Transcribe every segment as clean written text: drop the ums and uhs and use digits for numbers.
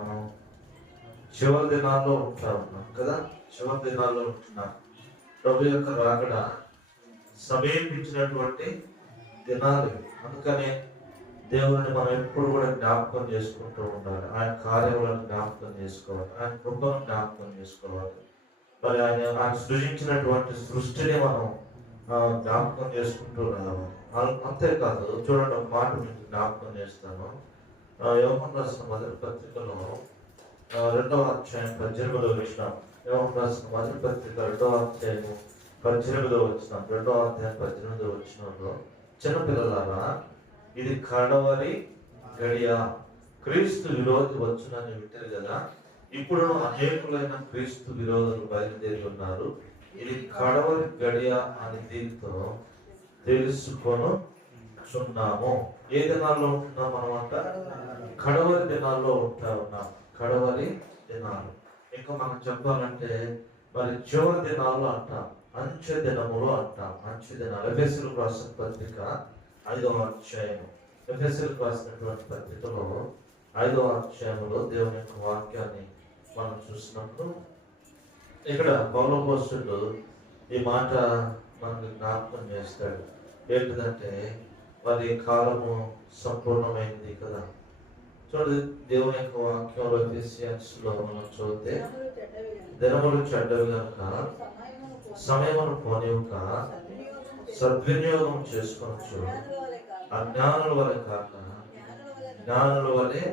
మనం చివరి దినాల్లో ఉంటా ఉన్నాం కదా. చివరి దినాల్లో ఉంటున్నాం. ప్రభు యొక్క రాకడ సమీపించినటువంటి దినాలు. అందుకనే దేవుడిని మనం ఎప్పుడు కూడా జ్ఞాపకం చేసుకుంటూ ఉండాలి. ఆయన కార్యములను జ్ఞాపకం చేసుకోవాలి. ఆయన కృపను జ్ఞాపకం చేసుకోవాలి. మరి ఆయన సృజించినటువంటి సృష్టిని మనం జ్ఞాపకం చేసుకుంటూ రావాలి. అంతేకాదు, చూడండి, ఒక మాట మీకు జ్ఞాపకం చేస్తాను. యోహాను రాసిన మొదటి పత్రికలో 2వ అధ్యాయం 18వ వచనం. యోహాను రాసిన మొదటి పత్రిక 2వ అధ్యాయం 18వ వచనం. 2వ అధ్యాయం 18వ వచనంలో, చిన్నపిల్లలారా, ఇది కడవరి గడియ, క్రీస్తు విరోధి వచ్చునని వింటారు కదా. ఇప్పుడు అనేకులైన క్రీస్తు విరోధులు బయలుదేరి ఉన్నారు. ఇది కడవరి గడియ అని దీంతో తెలుసుకొనుచున్నాము. ఏ దినాల్లో ఉంటున్నాం మనం అంట? కడవరి దినాల్లో ఉంటా ఉన్నాం. కడవరి దినాలు. ఇంకా మనం చెప్పాలంటే మరి చివరి దినాలు అంటాం, అంచె దినములు అంటాం. అంచె దినాలు. ఎఫెసీయులకు రాసిన పత్రిక 5వ అధ్యాయం. ఎఫెసీయులకు రాసినటువంటి పత్రికలో 5వ అధ్యాయంలో దేవుని యొక్క వాక్యాన్ని మనం చూసినప్పుడు ఇక్కడ పౌలు అపోస్తలుడు ఈ మాట మనకు జ్ఞాపకం చేస్తాడు. ఏంటిదంటే, మరి కాలము సంపూర్ణమైంది కదా. చూడండి, దేవుని యొక్క వాక్యంలో ఎఫెసియన్స్లో మనం చూస్తే, దినములు చెడ్డవి కనుక సమయమును పోనివ్వక సద్వినియోగం చేసుకోవచ్చు. అజ్ఞానుల వలె కాక జ్ఞానుల వలె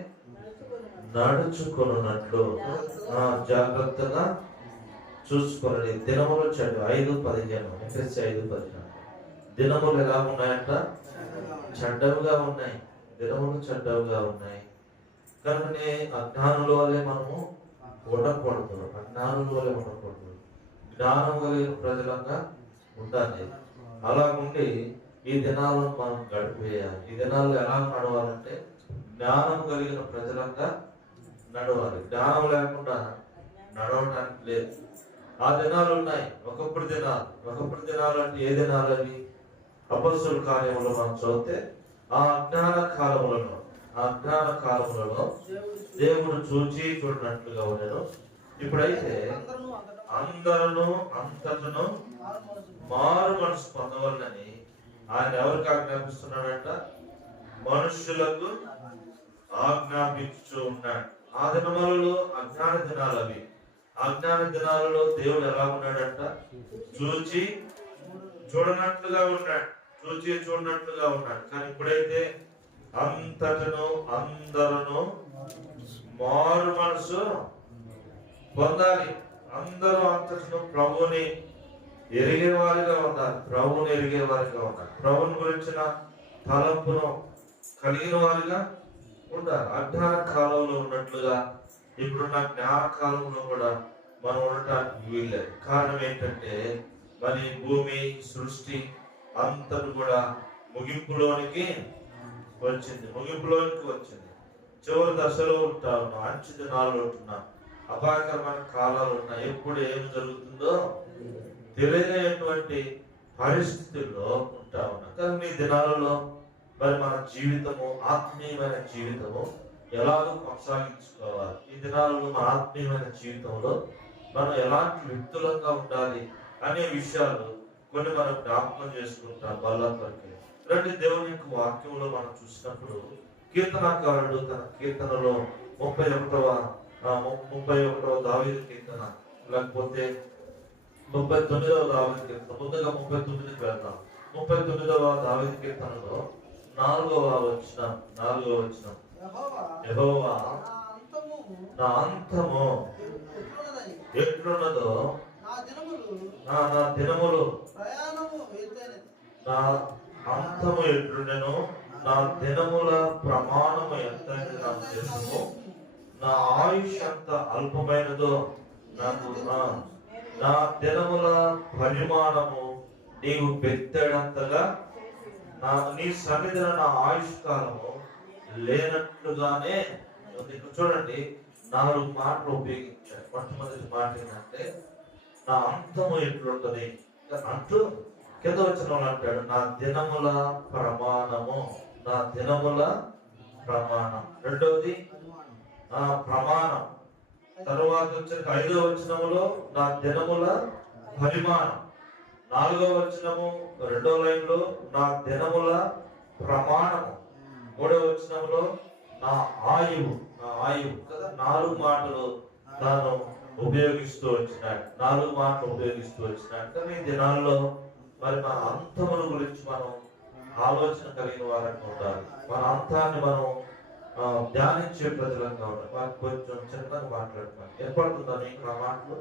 నడుచుకున్నట్లు జాగ్రత్తగా చూసుకుని. దినములు చెడ్డ 5:15. ఎఫెసీ 5:15. దినములు ఎలా ఉన్నాయంట? చెడ్డవుగా ఉన్నాయి. దినములు చెడ్డవుగా ఉన్నాయి. కనుకనే అజ్ఞానుల వలె మనము ఉండకూడదు. అజ్ఞానుల వలె ఉండకూడదు. జ్ఞానం కలిగిన ప్రజలంగా ఉండాలి. అలా ఉండి ఈ దినాలను మనం గడిపేయాలి. ఈ దినాల్లో ఎలా నడవాలంటే జ్ఞానం కలిగిన ప్రజలంగా నడవాలి. జ్ఞానం లేకుండా నడవడానికి లేదు. ఆ దినాలు ఉన్నాయి. ఒకప్పుడు దినాలు అంటే ఏ దినాలు అవి? అపొస్తలుల కార్యములో మనం చదివితే ఆ అజ్ఞాన కాలములలో దేవుడు చూచి చూడనట్లుగా ఉండేను. ఇప్పుడైతే అందరూ అంతటను మారు మనసు పొందవాలని ఆయన ఎవరికి ఆజ్ఞాపిస్తున్నాడంట? మనుషులకు ఆజ్ఞాపించు ఉన్నాడు. ఆ దినములలో అజ్ఞాన దినాలు అవి. అజ్ఞాన దినాలలో దేవుడు ఎలా ఉన్నాడంట? చూచి చూడనట్లుగా ఉన్నాడు. కానీ ఇప్పుడైతే అంతటను అందరూ మారు మనసు పొందాలి. అందరూ అంతటను ప్రభుని ఎరిగేవారిగా ఉండాలి. ప్రభుని గురించిన తలంపును కలిగిన వారిగా ఉండాలి. అజ్ఞాన కాలంలో ఉన్నట్లుగా ఇప్పుడున్న జ్ఞాన కాలంలో కూడా మనం ఉండటానికి వీల్లేదు. కారణం ఏంటంటే, మరి భూమి సృష్టి అంతటి కూడా ముగింపులోనికి వచ్చింది. చివరి దశలో ఉంటా ఉన్నాం. అంచె దినాల్లో ఉంటున్నాం. అపాయకరమైన కాలాలు ఉన్నాయి. ఎప్పుడు ఏమి జరుగుతుందో తెలియనటువంటి పరిస్థితుల్లో ఉంటా ఉన్నాం. కానీ ఈ దినాలలో మరి మన జీవితము, ఆత్మీయమైన జీవితము ఎలాగో కొనసాగించుకోవాలి. ఈ దినాలలో మన ఆత్మీయమైన జీవితంలో మనం ఎలాంటి వ్యక్తులంగా ఉండాలి అనే విషయాలు కొన్ని మనం జ్ఞాపకం చేసుకుంటాం. బల్లపరికి రండి, దేవుని యొక్క వాక్యంలో మనం చూసినప్పుడు కీర్తనాకారుడు తన కీర్తనలో 31వ దావీదు కీర్తన, లేకపోతే 39వ దావీదు కీర్తన, ముందుగా 39కి వెళ్తాం. 39వ దావీదు కీర్తనలో 4వ వచనం, యెహోవా నా అంతము ఎట్లున్నదో నా దినములు నా అంతము ఎట్లుండెను, నా దినముల ప్రమాణము ఎంతైనది నాకు తెలుసును. నా ఆయుష్ ఎంత అల్పమైనదో నాకు నా దినముల పరిమాణము నీవు బెత్తడంతగా నీ సన్నిధిన నా ఆయుష్ కాలము లేనట్లుగానే ఉంది. చూడండి, 4 మాటలు ఉపయోగించారు. మొట్టమొదటి మాట ఏంటంటే నా అంతము ఎట్లుంటది అంటూ కింద వచ్చిన అంటాడు, నా దినముల ప్రమాణం. రెండవది ప్రమాణం. తరువాత వచ్చే 5వ వచనములో నా దినముల పరిమాణం. 4వ వచనము 2వ లైన్లో నా దినముల ప్రమాణము. 3వ వచనంలో నా ఆయువు కదా. 4 మాటలు తాను ఉపయోగిస్తూ వచ్చినాడు. 4 మాటలు ఉపయోగిస్తూ వచ్చినాడు. కానీ ఈ దినాల్లో మరి మన అంతముల గురించి మనం ఆలోచన కలిగిన వారంగా ఉండాలి. మన అంతాన్ని మనం ధ్యానించే ప్రజలంగా ఉండాలి. వారికి కొంచెం చిన్నగా మాట్లాడుతాను. ఏర్పడుతుందా మీకు ఆ మాటలు?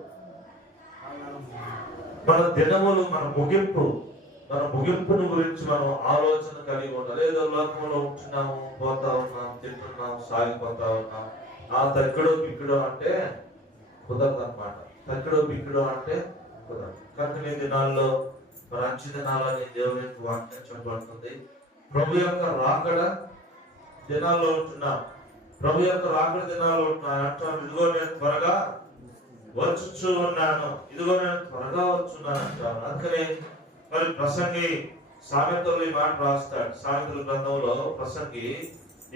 మన దినములు, మన ముగింపును గురించి మనం ఆలోచన కలిగి ఉండాలి. ఏదో లోకంలో ఉంటున్నాము, పోతా ఉన్నాం, తింటున్నాం, సాగిపోతా ఉన్నాం. తగ్గడో బిక్కడో అంటే కుదరదు అన్నమాట. తగ్గడో బిక్కడో అంటే కుదరదు. కనుక ఈ దినాల్లో మన అంచు దినాలని దేవుని వాక్యం చెప్పబడుతుంది. ప్రభు యొక్క రాకడ దినాల్లో ఉంటున్నాం. ప్రభు యొక్క రాకడ దినాల్లో ఉంటున్నాను అంటాను. ఇదిగో నేను త్వరగా వచ్చుచూ ఉన్నాను, ఇదిగో నేను త్వరగా వచ్చున్నాను అంటాను. అందుకనే మరి ప్రసంగి సామెతలు ఈ మాట రాస్తాడు. సామెతల గ్రంథంలో ప్రసంగి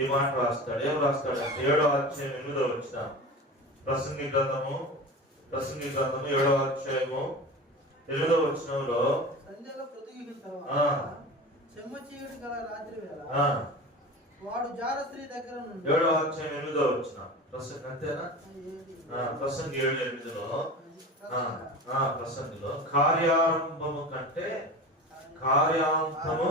ఈ మాట రాస్తాడు. ఏం రాస్తాడు అంటే 7వ అధ్యాయం 8వ వచనం. ప్రసంగి గ్రంథము 7వ అధ్యాయము 8వ వచనంలో వాడు జార స్త్రీ దగ్గర నుండి 7వ అధ్యాయం 8వ వచనం. ప్రసంగి అంతేనా? ప్రసంగి 7:8లో ప్రసంగిలో కార్యారంభము కంటే కార్యాంతము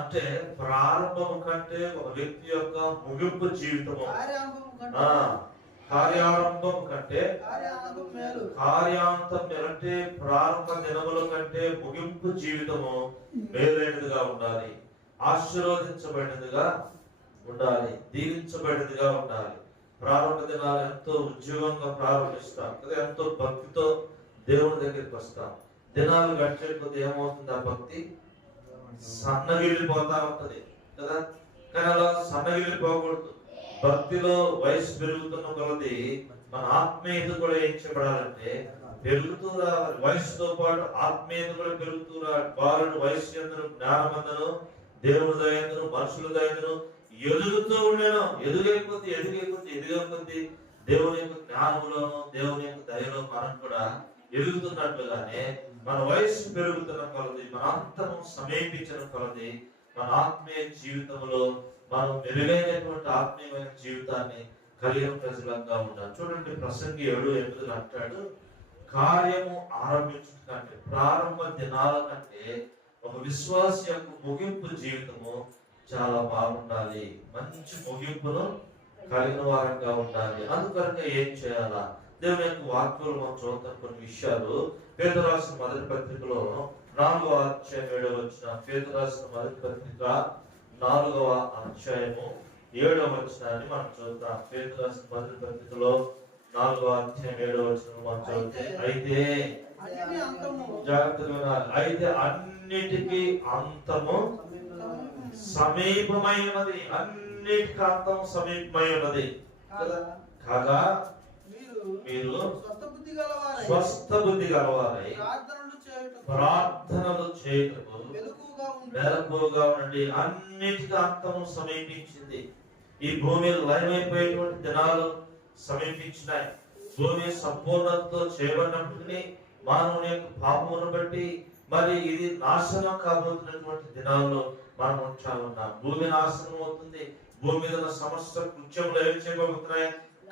అంటే ప్రారంభము కంటే ఒక వ్యక్తి యొక్క ముగింపు జీవితము. కార్యారంభం కంటే కార్యాంతం అంటే ప్రారంభ దినముల కంటే ముగింపు జీవితము మేలైనదిగా ఉండాలి, ఆశీర్వదించబడినదిగా ఉండాలి, దీవించబడినదిగా ఉండాలి. ప్రారంభ దినాలు ఎంతో ఉద్యోగంగా ప్రారంభిస్తాం కదా, ఎంతో భక్తితో దేవుని దగ్గరికి వస్తాం. దినాలు గడిచే కొద్ది ఏమవుతుంది, ఆ భక్తి సన్నగిల్లిపోతా ఉంటది కదా. కానీ అలా సన్నగిల్లిపోకూడదు. భక్తిలో వయసు పెరుగుతున్న కొలది మన ఆత్మీయత కూడా ఏం చెప్పడాలంటే పెరుగుతూ రావాలి. వయసుతో పాటు ఆత్మీయత కూడా పెరుగుతూ రావాలి. బాలుడు వయసు ఎందును, జ్ఞానమందును, దేవుని దయందును, మనుషుల దయందును ఎదుగుతూ ఉండేను. ఎదిగే కొద్ది దేవుని యొక్క జ్ఞానంలోను, దేవుని యొక్క దయలో మనం కూడా ఎదుగుతున్నట్లుగానే మన వయసు పెరుగుతున్న కొలది, మన అంతము సమీపించిన కొలది మన ఆత్మీయ జీవితంలో మనం మెరుగైనటువంటి ఆత్మీయమైన జీవితాన్ని కలిగిన ప్రజలంగా ఉండాలి. చూడండి, ప్రసంగి 7:8 అంటాడు, కార్యము ఆరంభించడం కంటే, ప్రారంభ దినాల కంటే ఒక విశ్వాస యొక్క ముగింపు జీవితము చాలా బాగుండాలి. మంచి ముగింపును కలిగిన వారంగా ఉండాలి. అందుకని ఏం చేయాలా? దేవుని యొక్క వాక్యంలో మనం చూద్దాం కొన్ని విషయాలు. పేతురు రాసిన మొదటి పత్రికలో 4వ అధ్యాయం 7వ వచనం. పేతురు రాసిన మొదటి పత్రిక 4వ అధ్యాయము 7వ వచనాన్ని మనం చూద్దాం. పేతురు రాసిన మొదటి పత్రికలో 4వ అధ్యాయం 7వ వచనం మనం చదివితే, అయితే జాగ్రత్తగా అయితే అన్నిటికీ అంతము సమీపమైనది, అన్నిటికీ అంతం సమీపమైనది కదా. కాగా మీరు స్వస్థ బుద్ధి గలవారై ప్రార్థనలు చేయుటకు మెలకువగా ఉండండి. అన్నిటికీ అంతము సమీపించింది. ఈ భూమి లయమైపోయేటువంటి దినాలు సమీపించినాయి. భూమి సంపూర్ణతతో చేయబడినప్పటికీ మానవుని యొక్క పాపమును బట్టి మరి ఇది నాశనం కాబోతున్నటువంటి దినాల్లో మనం ఉంటా ఉన్నాం. భూమి నాశనం అవుతుంది. భూమి మీద ఉన్న సమస్త కృత్యములు ఏమి చేయబోతున్నాయి,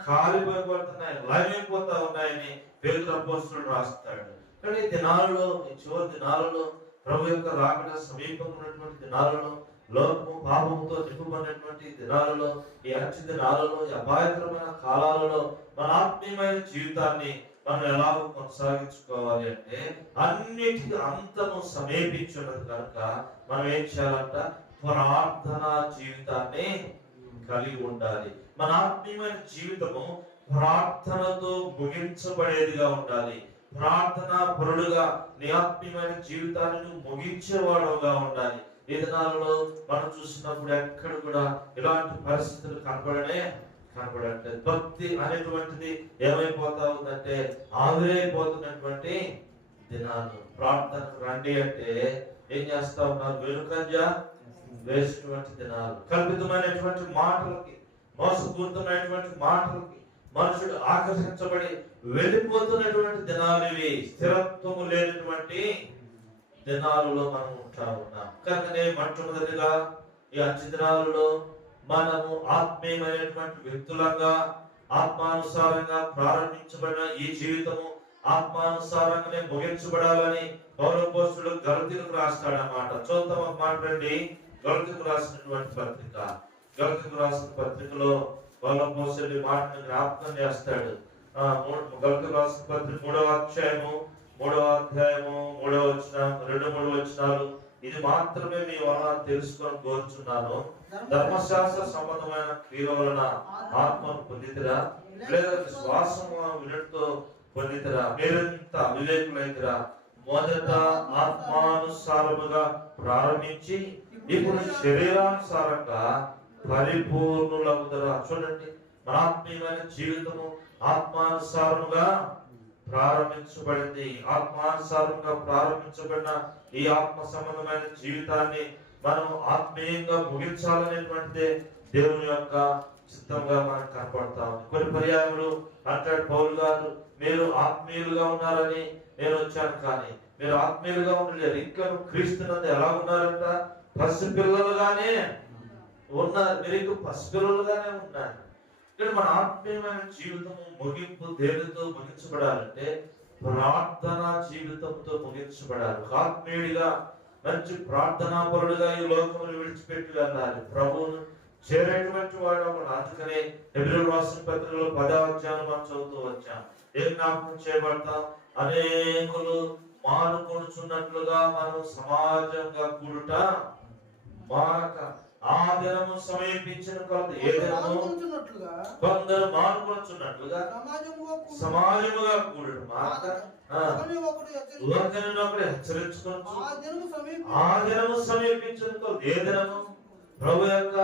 కాలిపోబడుతున్నాయి, లయమైపోతా ఉన్నాయని పేతురు అపోస్తలుడు రాస్తాడు. కానీ దినాలలో, ఈ చివరి దినాలలో, ప్రభు యొక్క రాకడ సమీపంగా ఉన్నటువంటి దినాలలో, లోకము పాపముతో నింపబడినటువంటి దినాలలో, ఈ అంచె దినాలలో, ఈ అపాయకరమైన కాలాలలో మన ఆత్మీయమైన జీవితాన్ని మనం ఎలా కొనసాగించుకోవాలి అంటే అన్నిటికీ అంతము సమీపించున్నది కనుక మనం ఏం చేయాలంట, ప్రార్థనా జీవితాన్ని కలిగి ఉండాలి. మన ఆత్మీయమైన జీవితము ప్రార్థనతో ముగించబడేదిగా ఉండాలి. ప్రార్థన పరుడుగా నీ ఆత్మీయమైన జీవితాన్ని ముగించేవాడుగా ఉండాలి. ఈ దినాలలో మనం చూసినప్పుడు ఎక్కడ కూడా ఇలాంటి పరిస్థితులు కనపడట్లేదు. భక్తి అనేటువంటిది ఏమైపోతా ఉందంటే ఆవిరైపోతున్నటువంటి దినాలు. ప్రార్థనకు రండి అంటే ఏం చేస్తా ఉన్నారు, వెనుకంజ వేసినటువంటి దినాలు. కల్పితమైనటువంటి మాటలకి మోసపూరితమైనటువంటి మాటలకి మనుషుడు ఆకర్షించబడి వెళ్ళిపోతున్నటువంటి దినాలు ఇవి. స్థిరత్వము లేనటువంటి దినాలలో మనం ఉంటా ఉన్నాం. కనుకనే మొట్టమొదటిగా ఈ అంచె దినాలలో మనము ఆత్మీయమైనటువంటి వ్యక్తులంగా, ఆత్మానుసారంగా ప్రారంభించబడిన ఈ జీవితము ఆత్మానుసారంగానే ముగించబడాలని పౌలపోస్తుడు గలతీయులకు రాస్తాడన్నమాట. చూద్దాం ఒక మాట రండి. గలతీయులకు రాసినటువంటి పత్రిక, గలతీయులకు రాసిన పత్రికలో పౌలపోస్తుడు మాటను జ్ఞాపకం చేస్తాడు. గలతీయులకు రాసిన పత్రిక 3వ అధ్యాయము 3వ వచనం 2-3 వచనాలు. ఇది మాత్రమే మీ వలన తెలుసుకొని కోరుచున్నాను. ధర్మశాస్త్ర సంబంధమైన క్రియల వలన ఆత్మను పొందితిరా, లేదా విశ్వాసము వినటితో పొందితిరా? మీరెంత అవివేకులైతిరా! మొదట ఆత్మానుసారముగా ప్రారంభించి ఇప్పుడు శరీరానుసారంగా పరిపూర్ణులవుతారా? చూడండి, మన ఆత్మీయమైన జీవితము ఆత్మానుసారముగా ప్రారంభించబడింది. ఆత్మానుసారంగా ప్రారంభించబడిన ఈ ఆత్మ సంబంధమైన జీవితాన్ని మనం ఆత్మీయంగా ముగించాలనేటువంటిదే దేవుని యొక్క చిత్తంగా మనకు కనపడతా ఉంది. కొన్ని పర్యాయములు అంటాడు పౌలు గారు, మీరు ఆత్మీయులుగా ఉన్నారని నేను వచ్చాను, కానీ మీరు ఆత్మీయులుగా ఉండలేరు. ఇంకా క్రీస్తునందు ఎలా ఉన్నారంట? పసిపిల్లలుగానే ఉన్నారు. మీరు ఇంకా పసిపిల్లలుగానే ఉన్నారు. ఇక్కడ మన ఆత్మీయమైన జీవితము ముగింపు దేనితో ముగించబడాలంటే ప్రార్థన జీవితంతో ముగించబడాలి. ఆత్మీయుడిగా మంచి ప్రార్థనాపరుడుగా ఈ లోకమును విడిచిపెట్టి వెళ్ళాలి. ప్రభువును చేరేటువంటి వాడు. అందుకనే హెబ్రీయులకు రాసిన పత్రికలో 10వ అధ్యాయం మనం చదువుతూ వచ్చాం. ఏం జ్ఞాపకం చేయబడతాం? అనేకులు మానుకొనుచున్నట్లుగా మనం సమాజంగా కూడుట మానక, ఆ దినము సమీపించిన కొలది, ఏ దినము కొందరు మానుకొనుచున్నట్లుగా సమాజముగా కూడుట మానక, ఒకరినొకడు హెచ్చరించుకొనుచు, ఆ దినము సమీపించిన కొలది, ఏ దినము? ప్రభు యొక్క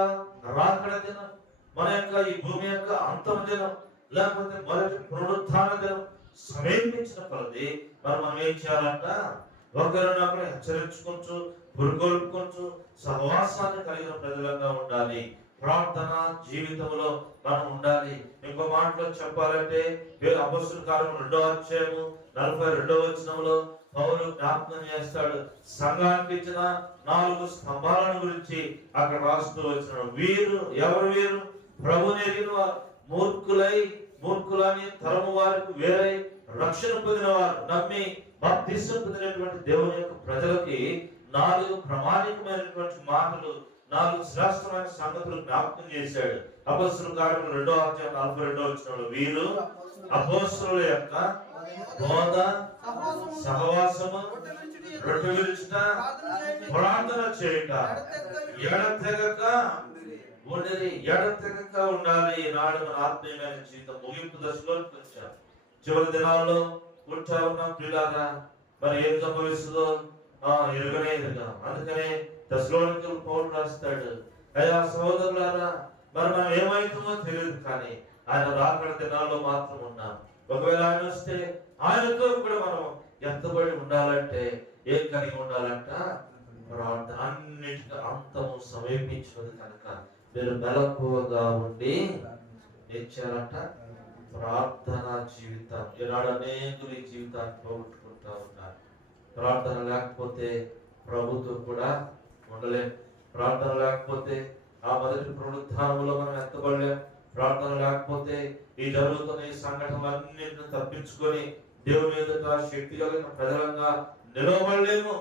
రాకడ దినం, మన యొక్క ఈ భూమి యొక్క అంతం దినం, లేకపోతే మొదటి పునరుత్థాన దినం సమీపించిన కొలది మనం ఏం చేయాలంట? ఒకరినొకరు హెచ్చరించుకోవచ్చు, పురుగొల్పుకోవచ్చు, సహవాసాన్ని కలిగిన ప్రజలంగా ఉండాలి. ప్రార్థన జీవితంలో మనం ఉండాలి. ఇంకో మాటలో చెప్పాలంటే అపొస్తలుల కార్యము 2వ అధ్యాయము 42వ వచనంలో పౌలు జ్ఞాపకం చేస్తాడు. సంఘానికి ఇచ్చిన 4 స్తంభాలను గురించి అక్కడ రాస్తూ వచ్చినాడు. వీరు ఎవరు? వీరు ప్రభువుని ఎరిగిన వారు, మూర్ఖులని తరము వారికి వేరై రక్షణ పొందిన వారు, నమ్మి బాప్తిసం పొందినటువంటి దేవుని యొక్క ప్రజలకి 4 ప్రామాణికమైనటువంటి మాటలు, 4 శ్రేష్టమైన సంగతులు జ్ఞాపకం చేశాడు. అపొస్తలుల కార్యము 2వ అధ్యాయం 42వ వచనంలో వీరు అపొస్తలుల యొక్క బోధ, సహవాసము, రొట్టె విరుచుట, ప్రార్థన చేయుట ఎడతెగక ఉండిరి. ఎడతెగక ఉండాలి. ఈనాడు మన ఆత్మీయమైన జీవితం ముగింపు దశలోకి వచ్చాం. చివరి దినాల్లో ఉంటా ఉన్నాం ప్రియులారా. మరి ఏం సంభవిస్తుందో ఎరుగగాం. అందుకనే దశలోనికలు పౌలు రాస్తాడు, అయ్యా సహోదరులారా, మరి మనం ఏమైతుందో తెలియదు, కానీ ఆయన రాకడ దినాల్లో మాత్రం ఉన్నాం. ఒకవేళ ఆయన వస్తే ఆయనతో కూడా మనం ఎత్తబడి ఉండాలంటే ఏం కలిగి ఉండాలంట? ప్రార్థన. అన్నిటికీ అంతము సమీపించినది కనుక మీరు మెలకువగా ఉండి ఏం చేయాలంట? ప్రార్థన జీవితం. ఈనాడు అనేకులు ఈ జీవితాన్ని పోగొట్టుకుంటా ఉన్నారు. ప్రార్థన లేకపోతే ప్రభుత్వం కూడా ఉండలేం. ప్రార్థన లేకపోతే ఆ మొదటి పునరుత్థానంలో మనం ఎత్తబడలేం. ప్రార్థన లేకపోతే ఈ జరుగుతున్న ఈ సంఘటనలన్నింటిని తప్పించుకొని దేవుని ఎదుట శక్తి కలిగిన ప్రజలంగా నిలవలేము.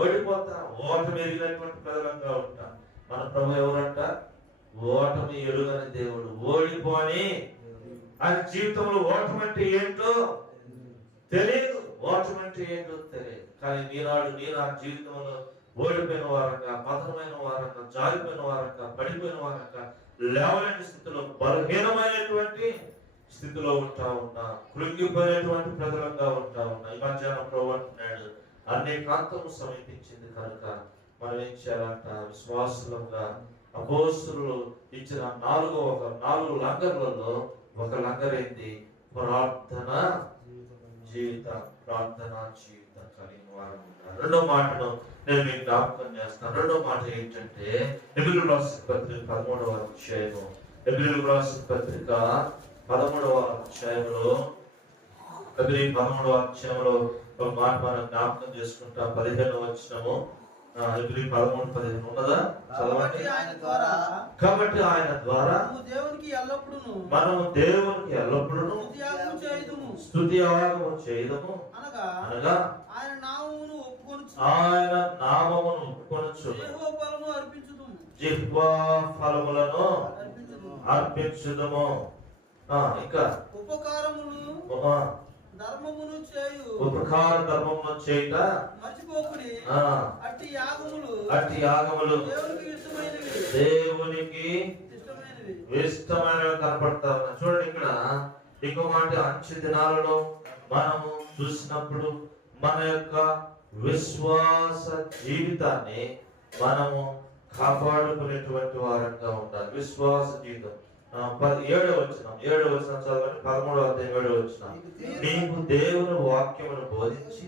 ఓడిపోతాం. ఓటమి ఎరిగినటువంటి ప్రజలంగా ఉంటాం. మన ప్రభు ఎవరంట? ఓటమి ఎరుగని దేవుడు. ఓడిపోని ఆయన జీవితంలో ఓటమి అంటే ఏంటో తెలియదు. ఓటమి అంటే ఏంటో తెలియదు. కానీ నా జీవితంలో ఓడిపోయిన వారంగా, పతనమైన వారంగా, జారిపోయిన వారంగా, పడిపోయిన వారంగా, లేవలేని స్థితిలో, బలహీనమైనటువంటి స్థితిలో ఉంటా ఉన్నా, కృంగిపోయినటువంటి ప్రజలంగా ఉంటా ఉన్నా. ఈ మధ్యాహ్నం ప్రభు అంటున్నాడు, అనేకాంతము సమీపించింది కనుక మనం ఏం చేయాలంట? విశ్వాసులంగా అపోస్తలులు ఇచ్చిన 4 లంగర్లలో ఒక లంగర్ ఏంటి? ప్రార్థన జీవితం. ప్రార్థన జీవితం కలిగిన వారు ఉంటారు. రెండో మాటను నేను మీకు జ్ఞాపకం చేస్తాను. రెండో మాట ఏంటంటే హెబ్రీయులకు రాసిన పత్రిక 13వ అధ్యాయము హెబ్రీయులకు రాసిన పత్రిక 13వ అధ్యాయంలో ఒక మాట మనం జ్ఞాపకం చేసుకుంటాం. 15వ వచనము, హెబ్రీ 13:15 ఉన్నదా? చదవండి. కాబట్టి ఆయన ద్వారా మనము దేవునికి ఎల్లప్పుడూ స్తుతియాగము చేయుదము, అనగా ఆయన నామమును ఒప్పుకొనుచు జిహ్వా ఫలములను అర్పించుదము. ఇంకా ఉపకార ధర్మమును చేయుట అట్టి యాగములు దేవునికి ఇష్టమైనవి కనపడతా ఉన్నాయి. చూడండి, ఇక్కడ ఇంకో మాట, అంచె దినాలలో మనము చూసినప్పుడు మన యొక్క విశ్వాస జీవితాన్ని మనము కాపాడుకునేటువంటి వారంగా ఉండాలి. విశ్వాస జీవితం 7వ వచనం చదవండి. 13వ అధ్యాయం 7వ వచనం. నీకు దేవుని వాక్యమును బోధించి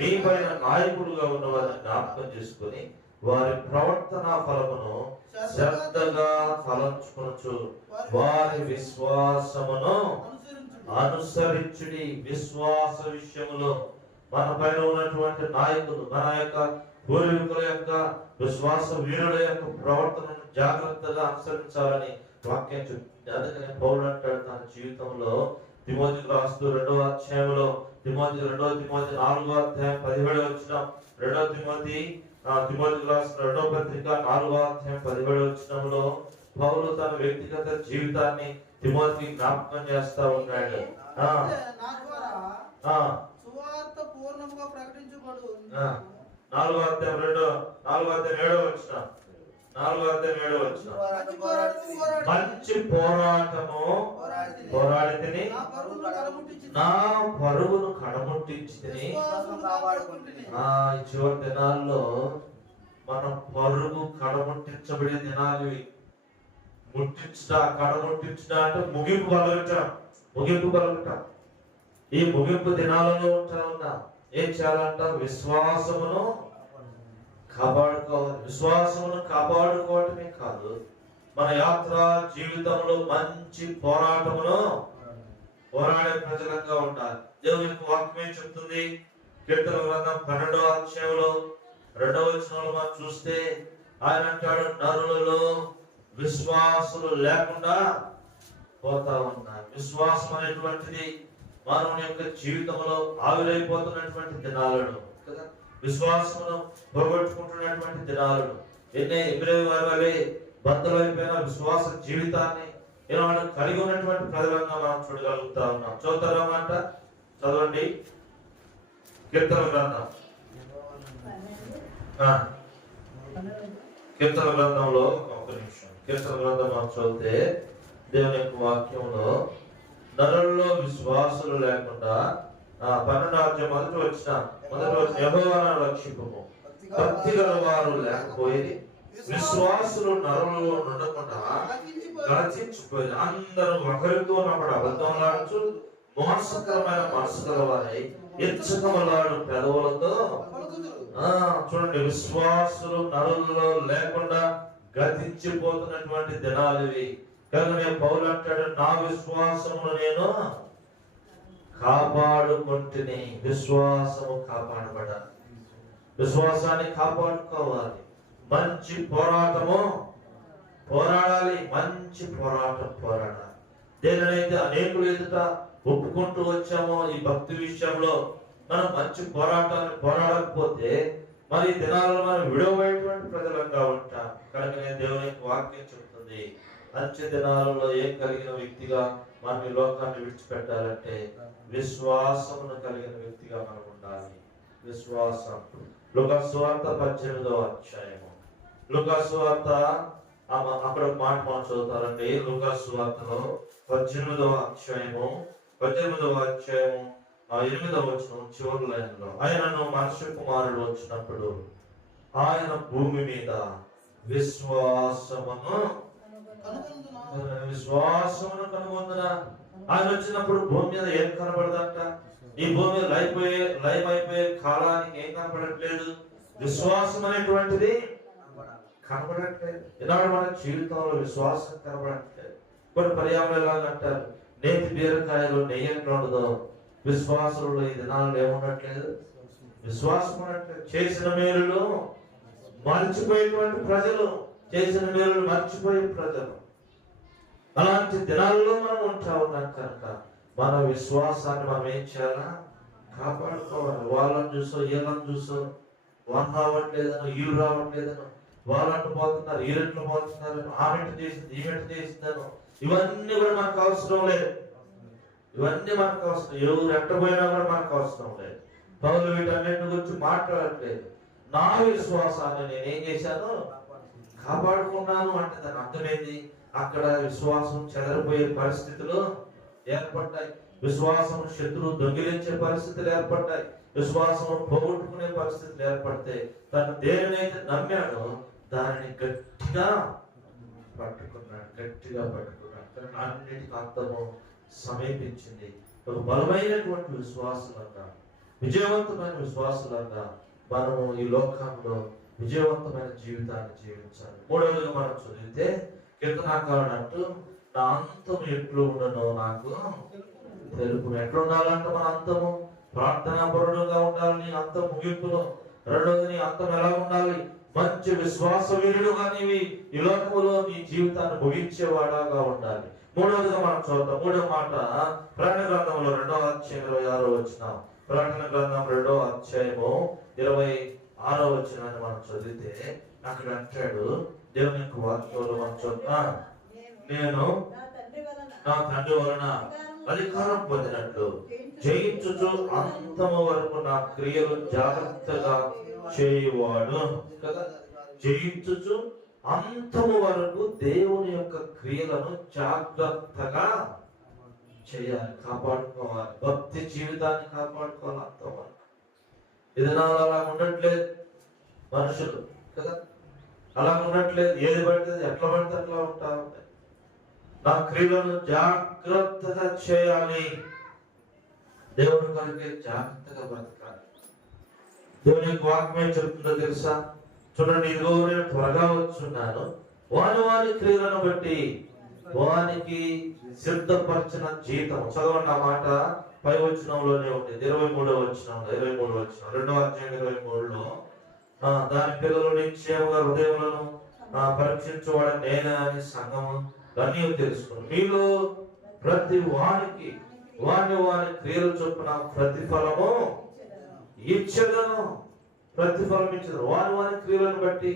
నీ పైన నాయకులుగా ఉన్న వారిని జ్ఞాపకం చేసుకుని వారి ప్రవర్తన ఫలమును శ్రద్ధగా ఫలించుకొనుచు వారి విశ్వాసమును అనుసరించుడి. విశ్వాస విషయములో మన పైన ఉన్నటువంటి నాయకులు, మన యొక్క పూర్వీకుల యొక్క విశ్వాస వీరుల యొక్క ప్రవర్తనను జాగ్రత్తగా అనుసరించాలని వాక్యం చెప్తుంది. అందుకని పౌలు అంటాడు తన జీవితంలో తిమోతికి రాస్తూ 2వ అధ్యాయంలో, తిమోతి 4వ అధ్యాయం 17వ వచనం, తిమోతికి రాసిన 2వ పత్రిక 4వ అధ్యాయం 17వ వచనంలో పౌలు తన వ్యక్తిగత జీవితాన్ని తిమోతికి జ్ఞాపకం చేస్తా ఉన్నాడు. 4వ అధ్యాయం 7వ వచనం, మంచి పోరాటము పోరాడితిని, నా పరుగును కడముట్టించితిని. ఈ చివరి దినాల్లో మన పరుగు కడముట్టించబడే దినాలు ఇవి. కడముట్టించడం అంటే ముగింపు పలకటం. ఈ ముగింపు దినాలలో ఉంటా ఏం చేయాలంట? విశ్వాసమును కాపాడుకోవాలి. విశ్వాసమును కాపాడుకోవటమే కాదు, మన యాత్ర జీవితంలో మంచి పోరాటమును పోరాడే ప్రజలంగా ఉండాలి. దేవుని యొక్క వాక్యమే చెప్తుంది. కీర్తన గ్రంథం 12వ అధ్యాయంలో 2వ వచనంలో మనం చూస్తే ఆయన అంటాడు, నరులలో విశ్వాసులు లేకుండా పోతా ఉన్నారు. విశ్వాసం అనేటువంటిది మానవుని యొక్క జీవితంలో ఆవిరైపోతున్నటువంటి దినాలను కదా, విశ్వాసమును పోగొట్టుకుంటున్నటువంటి దినాలను, ఎబ్రేయు వారి వలె బద్దలైపోయిన విశ్వాస జీవితాన్ని ఈనాడు కలిగి ఉన్నటువంటి ప్రజలంగా మనం చూడగలుగుతా ఉన్నాం. చదువుతారన్నమాట, చదవండి. కీర్తన గ్రంథం, కీర్తన గ్రంథంలో ఒక నిమిషం. కీర్తన గ్రంథం మనం చదివితే దేవుని యొక్క వాక్యంలో నరుల్లో విశ్వాసులు లేకుండా 12వ అధ్యాయం మొదటి వచ్చిన యెహోవాను రక్షింపుము, భక్తి గల వారు లేకపోయి విశ్వాసులు నరులలో ఉండకుండా గతించిపోయి అందరూ ఒకరితో అబద్ధంలాడుచు మోసకరమైన మనసు గలవారై ఇచ్చకములాడు పెదవులతో. చూడండి, విశ్వాసులు నరులలో లేకుండా గతించిపోతున్నటువంటి దినాలు ఇవి. కనుక పౌలు అంటాడు, నా విశ్వాసమును నేను కాపాడుకుంటుని. విశ్వాసము కాపాడబడాలి, విశ్వాసాన్ని కాపాడుకోవాలి. మంచి పోరాటము పోరాడాలి, మంచి పోరాటం పోరాడాలి. దేనినైతే అనేకులు ఎదుట ఒప్పుకుంటూ వచ్చామో ఈ భక్తి విషయంలో మనం మంచి పోరాటాన్ని పోరాడకపోతే మరి ఈ దినాలలో మనం విడవబడేటువంటి ప్రజలంగా ఉంటాం. కనుక దేవుని వాక్యం చెప్తుంది, అంచె దినాలలో ఏం కలిగిన వ్యక్తిగా మనం ఈ లోకాన్ని విడిచిపెట్టాలంటే విశ్వాసమును కలిగిన వ్యక్తిగా మనం ఉండాలి. విశ్వాసం. లూకాసు సువార్త 18వ అధ్యాయము, లూకాసు సువార్త అక్కడ ఒక మాట మనం చదువుతారండి. లూకాసు సువార్తలో 18వ అధ్యాయము 8వ వచనం చివరి లైన్లో, ఆయనను మనుష్య కుమారుడు వచ్చినప్పుడు ఆయన భూమి మీద విశ్వాసమును కనుగొందున. ఆయన వచ్చినప్పుడు భూమి మీద ఏం కనబడదంట? ఈ భూమి లైవ్ అయిపోయే కాలానికి ఏం కనపడట్లేదు? విశ్వాసం అనేటువంటిది కనబడట్లేదు. ఈనాడు మన జీవితంలో విశ్వాసం కనబడట్లేదు. కొన్ని పర్యావరణ ఎలాగంటారు, నేతి బీరకాయలు నెయ్యి ఎట్లా ఉండదో విశ్వాసులు ఈ దినాల్లో ఏమున్నట్లేదు, విశ్వాసం ఉన్నట్లేదు. చేసిన మేలులు మర్చిపోయేటువంటి ప్రజలు, చేసిన మేలులు మర్చిపోయే ప్రజలు. అలాంటి దినాల్లో మనం ఉంటా ఉన్నాం కనుక మన విశ్వాసాన్ని మనం ఏం చేయాలా, కాపాడుకోవాలి. వాళ్ళని చూసో వీళ్ళని చూసో, వాళ్ళు రావట్లేదను వీళ్ళు రావట్లేదను, వాళ్ళంటూ పోతున్నారు వీళ్ళంటూ పోతున్నారు, ఆమెట చేసింది ఈమెట చేసిందను, ఇవన్నీ కూడా మనకు అవసరం లేదు. ఇవన్నీ మనకు అవసరం, ఎవరు ఎట్టపోయినా కూడా మనకు అవసరం లేదు. పౌలు వీటన్నింటి గురించి మాట్లాడట్లేదు. నా విశ్వాసాన్ని నేనేం చేశాను, కాపాడుకున్నాను అంటే దాని అర్థమేంది, అక్కడ విశ్వాసం చెదరిపోయే పరిస్థితులు ఏర్పడ్డాయి, విశ్వాసం శత్రువు దొంగిలించే పరిస్థితులు ఏర్పడ్డాయి, విశ్వాసం పోగొట్టుకునే పరిస్థితులు ఏర్పడితే తను దేనినైతే నమ్మాడో దానిని గట్టిగా పట్టుకున్నాడు, గట్టిగా పట్టుకున్నాడు. అన్నిటికీ అంతము సమీపించింది. ఒక బలమైనటువంటి విశ్వాసులంగా, విజయవంతమైన విశ్వాసులంగా మనము ఈ లోకంలో విజయవంతమైన జీవితాన్ని జీవించాలి. మూడవదిగా మనం చదివితే కీర్తనాకారుడు అంటూ, నా అంతం ఎట్లు ఉండనో నాకు తెలుపు. ఎట్లా ఉండాలంటే మన అంతము ప్రార్థనాపరుడుగా ఉండాలి, నీ అంతం ముగింపులో. రెండవది, నీ అంతం ఎలా ఉండాలి, మంచి విశ్వాస వీరుడుగా నీవి ఈ లోకములో నీ జీవితాన్ని ముగించేవాడాగా ఉండాలి. మూడవదిగా మనం చూద్దాం. మూడవ మాట ప్రకటన గ్రంథంలో 2వ అధ్యాయం 26వ వచనం. ప్రకటన గ్రంథం 2వ అధ్యాయము 26వ వచనాన్ని మనం చదివితే అక్కడ అంటాడు, దేవుని యొక్క వాక్యంలో మనం చూద్దాం, నేను నా తండ్రి వలన అధికారం పొందినట్లు జయించుచు అంతము వరకు నా క్రియలు జాగ్రత్తగా చేయువాడు కదా. జయించుచు అంతము వరకు దేవుని యొక్క క్రియలను జాగ్రత్తగా చేయాలి, కాపాడుకోవాలి. భక్తి జీవితాన్ని కాపాడుకోవాలి అంతవరకు. విధానాలు అలా ఉండట్లేదు మనుషులు కదా, అలా ఉండట్లేదు. ఏది పడితే ఎట్లా పడితే అట్లా ఉంటా ఉంటాయి. నా క్రియలను జాగ్రత్తగా చేయాలి, దేవుని కొరకే జాగ్రత్తగా బ్రతకాలి. దేవుని యొక్క వాక్యం చెప్తుందో తెలుసా? చూడండి, ఇదిగో నేను త్వరగా వచ్చున్నాను, వాని క్రియలను బట్టి వానికి సిద్ధపరిచిన జీతం. చదవండి ఆ మాట, పై వచనంలోనే ఉంది, 23వ వచనంలో, 23వ వచనం, 2వ అధ్యాయం 23లో, దాని పిల్లలు నిశ్చయముగా హృదయములను పరీక్షించువాడు నేనే అని సంఘము అన్నీ తెలుసుకుని మీలో ప్రతి వానికి వాని క్రియలు చొప్పున ప్రతిఫలము ఇచ్చదను. ప్రతిఫలం ఇచ్చదు. వాని క్రియలను బట్టి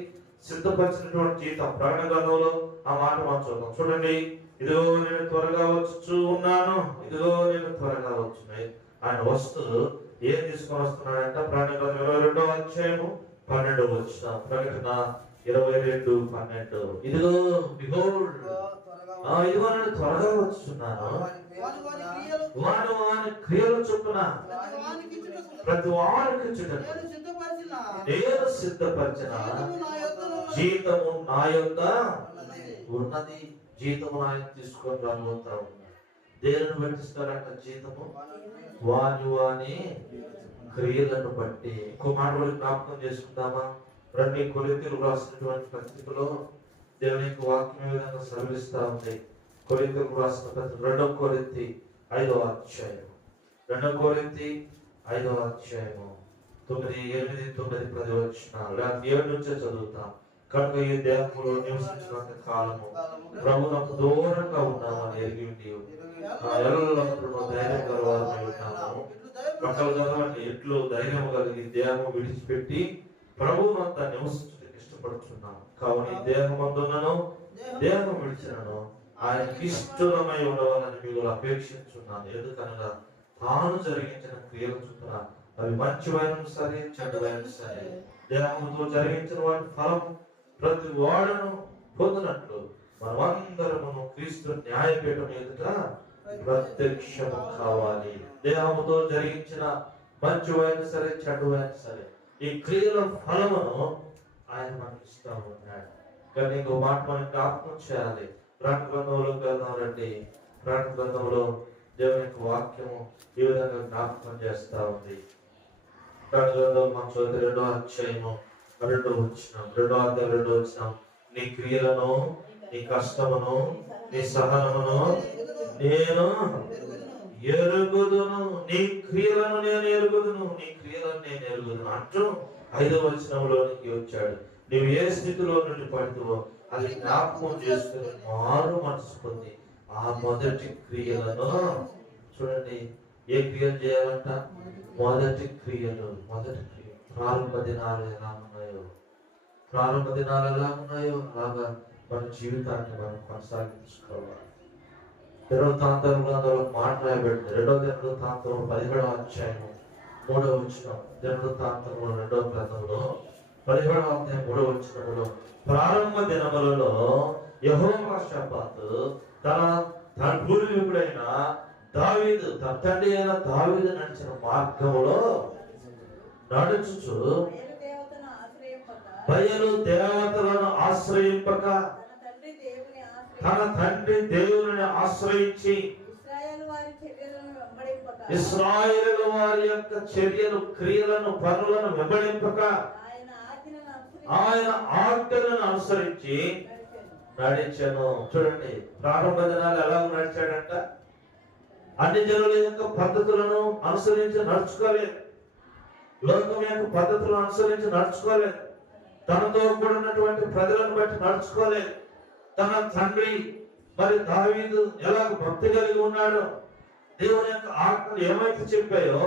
సిద్ధపరిచినటువంటి జీతం. ప్రకటన గ్రంథంలో ఆ మాట మనం చూద్దాం. చూడండి, ఇదిగో నేను త్వరగా వచ్చి ఉన్నాను, ఇదిగో నేను త్వరగా వచ్చున్నాయి. ఆయన వస్తూ ఏం తీసుకొని వస్తున్నాడంట? ప్రకటన గ్రంథం 22వ అధ్యాయము 12వ వచనం. ప్రకటన 22:12. ఇదిగో బిహోల్డ్, ఇదిగో నేను త్వరగా వచ్చున్నాను, వాని క్రియలు చొప్పున ప్రతి వారికి నేను సిద్ధపరిచిన జీతము నా యొద్ద ఉన్నది. జీతము ఆయన తీసుకొని రాబోతా ఉన్నాడు. దేనిని పెట్టిస్తారంట జీతము? వాని క్రియలను బట్టి. ఇంకో మాట కూడా జ్ఞాపకం చేసుకుందామా? రండి, కొరింథీయులకు రాసినటువంటి పత్రికలో దేవుని యొక్క వాక్యం ఏ విధంగా సెలవిస్తా ఉంది. కొరింథీయులకు రాసిన పత్రిక 2వ కొరింథీ 5వ అధ్యాయం, 2వ కొరింథీ 5వ అధ్యాయము 9, 8, 9, 10 వచనాలు, లేదా 7 నుంచే చదువుతాం. కనుక ఈ దేహంలో నివసించినంత కాలము ప్రభువునకు దూరంగా ఉన్నామని ఎరిగి ఎల్లప్పుడూ ధైర్యం గలవారమై ఉన్నాము. పక్కన చదవండి, ఎట్లు ధైర్యం కలిగి దేహము విడిచిపెట్టి ప్రభువునంతా నివసించడానికి ఇష్టపడుతున్నాము. కావున ఈ దేహమందున్నను దేహం విడిచినను ఆయనకి ఇష్టమై ఉండవాలని మీరు అపేక్షించున్నాను. ఎందుకనగా తాను జరిగించిన క్రియలు చొప్పున అవి మంచివైన సరే చెడ్డవైన సరే దేహంతో జరిగించిన వాటి ఫలం ప్రతి వాడును పొందినట్లు మనమందరము క్రీస్తు న్యాయపీఠం ఎదుట ప్రత్యక్షము కావాలి. దేహముతో జరిగించిన మంచివైన సరే చెడ్డవైన సరే ఈ క్రియల ఫలమును ఆయన మనకి ఇస్తా ఉన్నాడు. కానీ ఇంకో మాట మనం జ్ఞాపకం చేయాలి. ప్రకటన గ్రంథంలోకి వెళ్దాం రండి. ప్రకటన గ్రంథంలో దేవుని యొక్క వాక్యము ఈ విధంగా జ్ఞాపకం చేస్తా ఉంది. ప్రకటన గ్రంథం మనం చదివితే 2వ అధ్యాయము 2వ వచనం, 2వ అధ్యాయం 2వ వచనం, నీ క్రియలను నీ కష్టమును నీ సహనమును నేను ఎరుగుదును, నీ క్రియలను నేను ఎరుగుదును, నీ క్రియలను నేను ఎరుగుదును అంటూ 5వ వచనంలోనికి వచ్చాడు. నువ్వు ఏ స్థితిలో నుండి పడుతువో అది జ్ఞాపకం చేసుకుని మారు మనసు పొంది ఆ మొదటి క్రియలను చూడండి. ఏ క్రియలు చేయాలంట? మొదటి క్రియలు. ప్రారంభ దినాలు ఎలా ఉన్నాయో అలాగా మన జీవితాన్ని మనం కొనసాగించుకోవాలి. 2వ దినవృత్తాంతం గ్రంథంలో మాట రాయబడింది. 2వ దినవృత్తాంతం 17వ అధ్యాయం 3వ వచనం. దినవృత్తాంతం 2వ గ్రంథంలో 17వ అధ్యాయం 3వ వచనంలో ప్రారంభ దినములలో యెహోషాపాతు తన పూర్వీకుడైన దావీదు, తన తండ్రి అయిన దావీదు నడిచిన మార్గములో నడుచుచు బయలు దేవతలను ఆశ్రయింపక తన తండ్రి దేవుని ఆశ్రయించి ఇశ్రాయేలు వారి యొక్క చర్యలు, క్రియలను, పనులను వెంబడింపక ఆయన ఆజ్ఞలను అనుసరించి నడిచెను. చూడండి, ప్రారంభ దినాలు ఎలా నడిచాడంట? అన్ని జనుల యొక్క పద్ధతులను అనుసరించి నడుచుకోలేదు, లోకం యొక్క పద్ధతులను అనుసరించి నడుచుకోలేదు, తనతో కూడినటువంటి ప్రజలను బట్టి నడుచుకోలేదు. తన తండ్రి మరి దావీదు ఎలా భక్తి కలిగి ఉన్నాడో, దేవుని యొక్క ఆజ్ఞలు ఏమైతే చెప్పాయో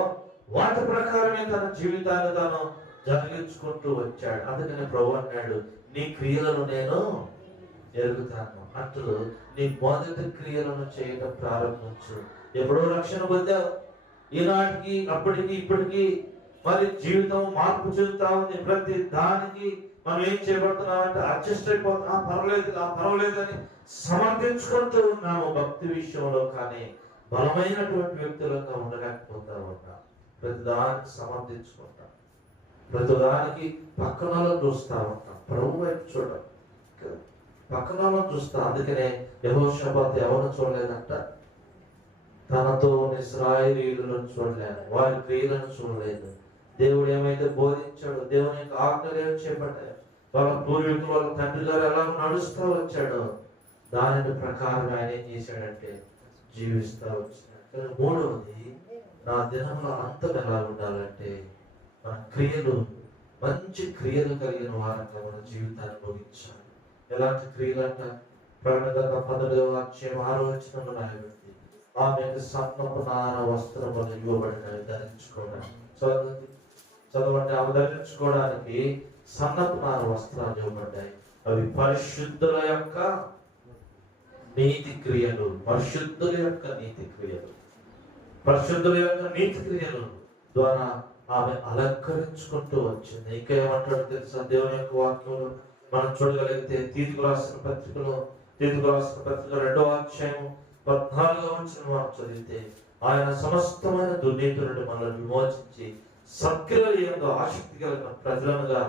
వాటి ప్రకారమే తన జీవితాన్ని తాను జరిగించుకుంటూ వచ్చాడు. అందుకని ప్రభు అన్నాడు, నీ క్రియలను నేను ఎరుగుతాను అంటూ నీ మొదటి క్రియలను చేయడం ప్రారంభించు. ఎప్పుడో రక్షణ పొందావు, ఈనాటికి అప్పటికి ఇప్పటికి మరి జీవితం మార్పు చెందుతా ఉంది. ప్రతి దానికి మనం ఏం చేయబడుతున్నాం అంటే అడ్జస్ట్ అయిపోతున్నాం. పర్వాలేదు అని సమర్థించుకుంటూ ఉన్నాము భక్తి విషయంలో. కానీ బలమైనటువంటి వ్యక్తులుగా ఉండలేకపోతా ఉంటాం. ప్రతి దానికి సమర్థించుకుంటాం, ప్రతి దానికి పక్కన చూస్తా ఉంటాం. ప్రభు వైపు చూడం, పక్కన చూస్తా. అందుకనే యెహోషాపాతు ఎవరు చూడలేదంట? తనతో ఇశ్రాయేలీయులను చూడలేదు, వారి క్రియలను చూడలేదు. దేవుడు ఏమైతే బోధించాడో, దేవుని యొక్క ఆజ్ఞలు ఏమి చేపట్టాడు, వాళ్ళ పూర్వీకులు వాళ్ళ తండ్రి గారు ఎలా నడుస్తూ వచ్చాడో దాని ప్రకారం ఆయన ఏం చేశాడంటే జీవిస్తూ వచ్చాడు. 3వది, నా దినంలో అంతం ఎలా ఉండాలంటే మన క్రియలు, మంచి క్రియలు కలిగిన వారంగా మన జీవితాన్ని ముగించాలి. ఎలాంటి క్రియలు అంట? ప్రకటన 19వ అధ్యాయం 6వ వచనంలో రాయబడింది, ఆమెకు సన్నపు నార వస్త్రములు ఇవ్వబడినవి ధరించుకోవడానికి. చదవండి. ఆమె ధరించుకోవడానికి సన్నపు నార వస్త్రాలు ఇవ్వబడ్డాయి. అవి పరిశుద్ధుల యొక్క నీతి క్రియలు. పరిశుద్ధుల యొక్క నీతి క్రియలు ద్వారా ఆమె అలంకరించుకుంటూ వచ్చింది. ఇంకేమంటాడు తెలుసా? దేవుని యొక్క వాక్యంలో మనం చూడగలిగితే తీతుకు రాసిన పత్రికలో 2వ అధ్యాయం 14వ వచనం మనం చదివితే, ఆయన సమస్తమైన దుర్నీతి నుండి మనల్ని విమోచించి సత్క్రియల యందు ఆసక్తి కలిగిన ప్రజలుగా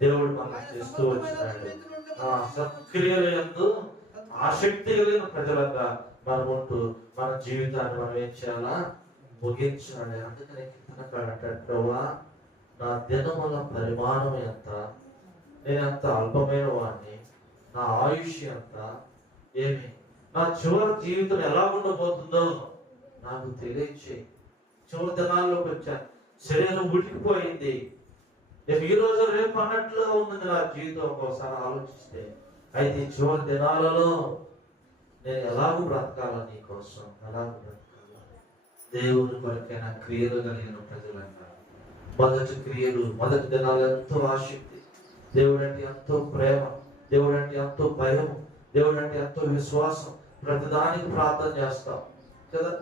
దేవుడు మనల్ని చేస్తూ వచ్చినాడు. సత్క్రియల యందు ఆసక్తి కలిగిన ప్రజలుగా మనం ఉంటూ మన జీవితాన్ని మనం ఏం చేయాలా? ముగించాలి. అందుకని అంటాడు, ప్రభువా, నా దినముల పరిమాణం ఎంత, నేను ఎంత అల్పమైన వాడిని, నా ఆయుష్ ఎంత, ఏమి నా చివరి జీవితం ఎలా ఉండబోతుందో నాకు తెలియచేయి. చివరి దినాల్లోకి వచ్చాను, శరీరం ఉడికిపోయింది, ఈ రోజు రేపు అన్నట్లుగా ఉంది నా జీవితం. ఒకసారి ఆలోచిస్తే, అయితే చివరి దినాలలో నేను ఎలాగూ బ్రతకాలా? నీ కోసం ఎలాగూ బ్రతకాలా? దేవుని కొరకైన క్రియలు కలిగిన ప్రజలంగా మొదటి క్రియలు, మొదటి దినాలు ఎంతో ఆసక్తి, దేవుడు అంటే ఎంతో ప్రేమ, దేవుడు అంటే ఎంతో భయం, దేవుడు అంటే ఎంతో విశ్వాసం. ప్రతిదానికి ప్రార్థన చేస్తాం కదా,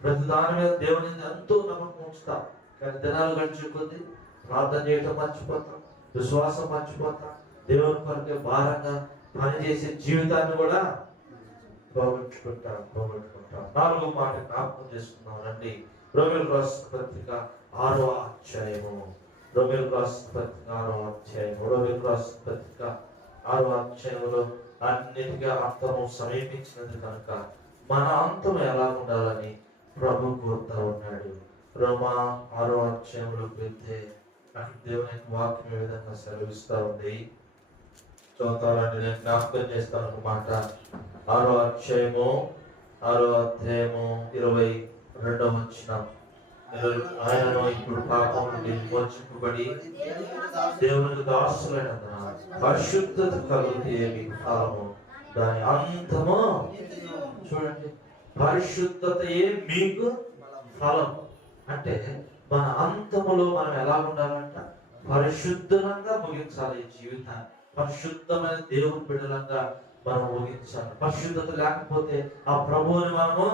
ప్రతి దాని మీద దేవుని ఎంతో నమ్మకం ఉంచుతాం. కానీ దినాలు గడిచే కొద్ది ప్రార్థన చేయటం మర్చిపోతాం, విశ్వాసం మర్చిపోతాం, దేవుని కొరకే భారంగా పనిచేసే జీవితాన్ని కూడా పోగొట్టుకుంటాం. 4వ మాట జ్ఞాపకం చేసుకున్నాం రండి. రోమీయులకు రాసిన పత్రిక 6వ అధ్యాయము. రోమీయులకు రాసిన పత్రిక 6వ అధ్యాయంలో అన్నిటికీ అంతము సమీపించినది కనుక మన అంతం ఎలా ఉండాలని ప్రభు కోరుతా ఉన్నాడు. రోమా 6వ అధ్యాయంలోకి వెళ్తే దేవుని వాక్యం ఏ విధంగా సెలవిస్తా ఉంది స్తోత్రాలండి. నేను జ్ఞాపకం చేస్తాను ఒక మాట. 6వ అధ్యాయము 22వ వచనం. ఆయనను ఇప్పుడు పాపం నుండి విమోచింపబడి దేవునికి దాసులైనందున పరిశుద్ధత కలిగితే మీకు ఫలము, దాని అంతము. చూడండి, పరిశుద్ధతయే మీకు ఫలం అంటే మన అంతములో మనం ఎలా ఉండాలంట? పరిశుద్ధంగా ముగించాలి ఈ జీవితాన్ని. పరిశుద్ధమైన దేవుని బిడ్డలంగా మనం ముగించాలి. పరిశుద్ధత లేకపోతే ఆ ప్రభువుని మనము